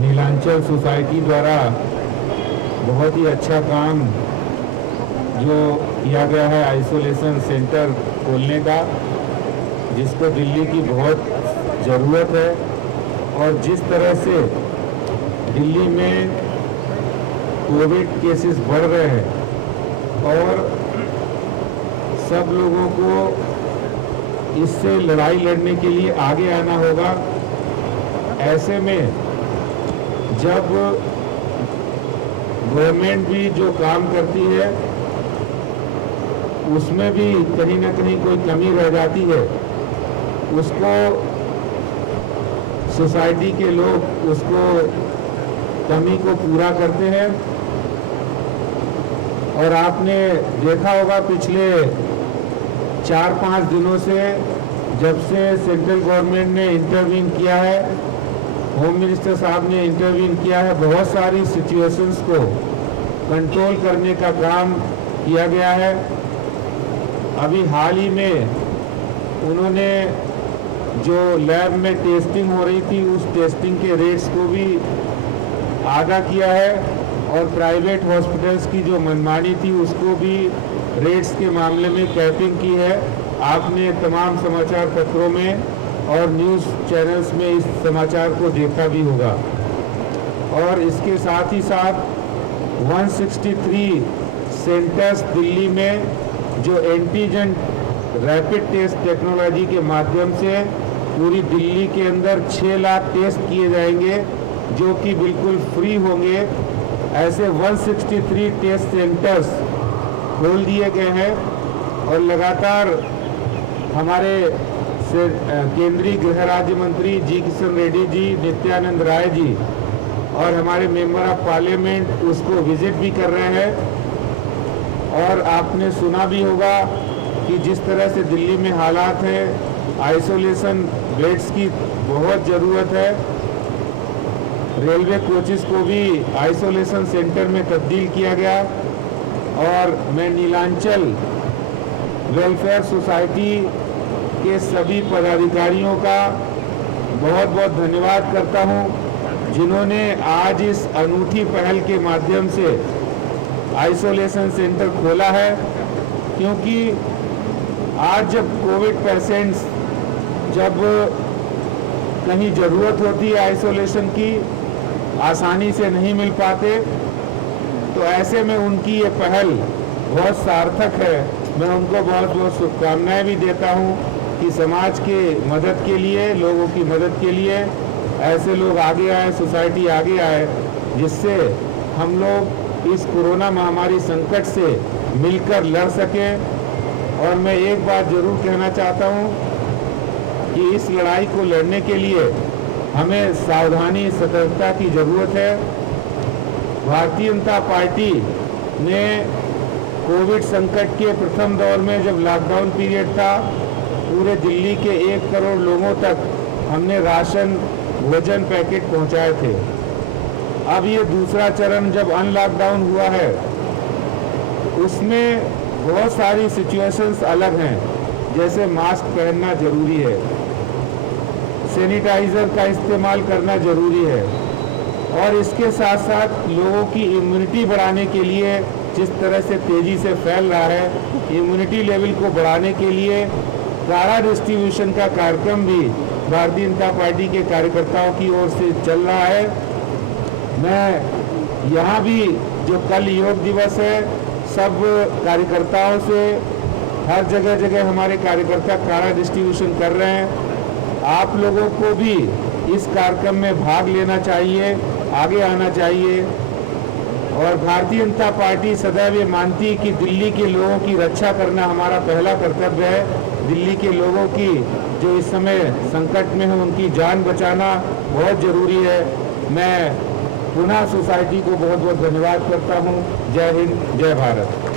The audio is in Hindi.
नीलांचल सोसाइटी द्वारा बहुत ही अच्छा काम जो किया गया है आइसोलेशन सेंटर खोलने का, जिसको दिल्ली की बहुत ज़रूरत है। और जिस तरह से दिल्ली में कोविड केसेस बढ़ रहे हैं और सब लोगों को इससे लड़ाई लड़ने के लिए आगे आना होगा। ऐसे में जब गवर्नमेंट भी जो काम करती है उसमें भी कहीं ना कहीं कोई कमी रह जाती है, उसको सोसाइटी के लोग उसको कमी को पूरा करते हैं। और आपने देखा होगा पिछले 4-5 दिनों से जब से सेंट्रल गवर्नमेंट ने इंटरवीन किया है, होम मिनिस्टर साहब ने इंटरवीन किया है, बहुत सारी सिचुएशंस को कंट्रोल करने का काम किया गया है। अभी हाल ही में उन्होंने जो लैब में टेस्टिंग हो रही थी उस टेस्टिंग के रेट्स को भी आधा किया है और प्राइवेट हॉस्पिटल्स की जो मनमानी थी उसको भी रेट्स के मामले में कैपिंग की है। आपने तमाम समाचार पत्रों में और न्यूज़ चैनल्स में इस समाचार को देखा भी होगा। और इसके साथ ही साथ 163 सेंटर्स दिल्ली में जो एंटीजन रैपिड टेस्ट टेक्नोलॉजी के माध्यम से पूरी दिल्ली के अंदर 6 लाख टेस्ट किए जाएंगे जो कि बिल्कुल फ्री होंगे। ऐसे 163 टेस्ट सेंटर्स खोल दिए गए हैं और लगातार हमारे केंद्रीय गृह राज्य मंत्री जी किशन रेड्डी जी, नित्यानंद राय जी और हमारे मेंबर ऑफ पार्लियामेंट उसको विजिट भी कर रहे हैं। और आपने सुना भी होगा कि जिस तरह से दिल्ली में हालात है, आइसोलेशन बेड्स की बहुत ज़रूरत है। रेलवे कोचेस को भी आइसोलेशन सेंटर में तब्दील किया गया। और मैं नीलांचल वेलफेयर सोसाइटी के सभी पदाधिकारियों का बहुत बहुत धन्यवाद करता हूं, जिन्होंने आज इस अनूठी पहल के माध्यम से आइसोलेशन सेंटर खोला है। क्योंकि आज जब कोविड पेशेंट्स जब कहीं ज़रूरत होती है आइसोलेशन की, आसानी से नहीं मिल पाते, तो ऐसे में उनकी ये पहल बहुत सार्थक है। मैं उनको बहुत बहुत शुभकामनाएं भी देता हूं कि समाज के मदद के लिए, लोगों की मदद के लिए ऐसे लोग आगे आए, सोसाइटी आगे आए, जिससे हम लोग इस कोरोना महामारी संकट से मिलकर लड़ सकें। और मैं एक बात ज़रूर कहना चाहता हूं कि इस लड़ाई को लड़ने के लिए हमें सावधानी, सतर्कता की ज़रूरत है। भारतीय जनता पार्टी ने कोविड संकट के प्रथम दौर में जब लॉकडाउन पीरियड था, पूरे दिल्ली के 1 करोड़ लोगों तक हमने राशन, भोजन पैकेट पहुंचाए थे। अब ये दूसरा चरण जब अनलॉकडाउन हुआ है, उसमें बहुत सारी सिचुएशंस अलग हैं, जैसे मास्क पहनना ज़रूरी है, सैनिटाइज़र का इस्तेमाल करना ज़रूरी है। और इसके साथ साथ लोगों की इम्यूनिटी बढ़ाने के लिए, जिस तरह से तेज़ी से फैल रहा है, इम्यूनिटी लेवल को बढ़ाने के लिए काढ़ा डिस्ट्रीब्यूशन का कार्यक्रम भी भारतीय जनता पार्टी के कार्यकर्ताओं की ओर से चल रहा है। मैं यहाँ भी जो कल योग दिवस है, सब कार्यकर्ताओं से हर जगह जगह हमारे कार्यकर्ता काढ़ा डिस्ट्रीब्यूशन कर रहे हैं। आप लोगों को भी इस कार्यक्रम में भाग लेना चाहिए, आगे आना चाहिए। और भारतीय जनता पार्टी सदैव ये मानती है कि दिल्ली के लोगों की रक्षा करना हमारा पहला कर्तव्य है। दिल्ली के लोगों की जो इस समय संकट में है, उनकी जान बचाना बहुत ज़रूरी है। मैं पुनः सोसाइटी को बहुत बहुत धन्यवाद करता हूँ। जय हिंद, जय भारत।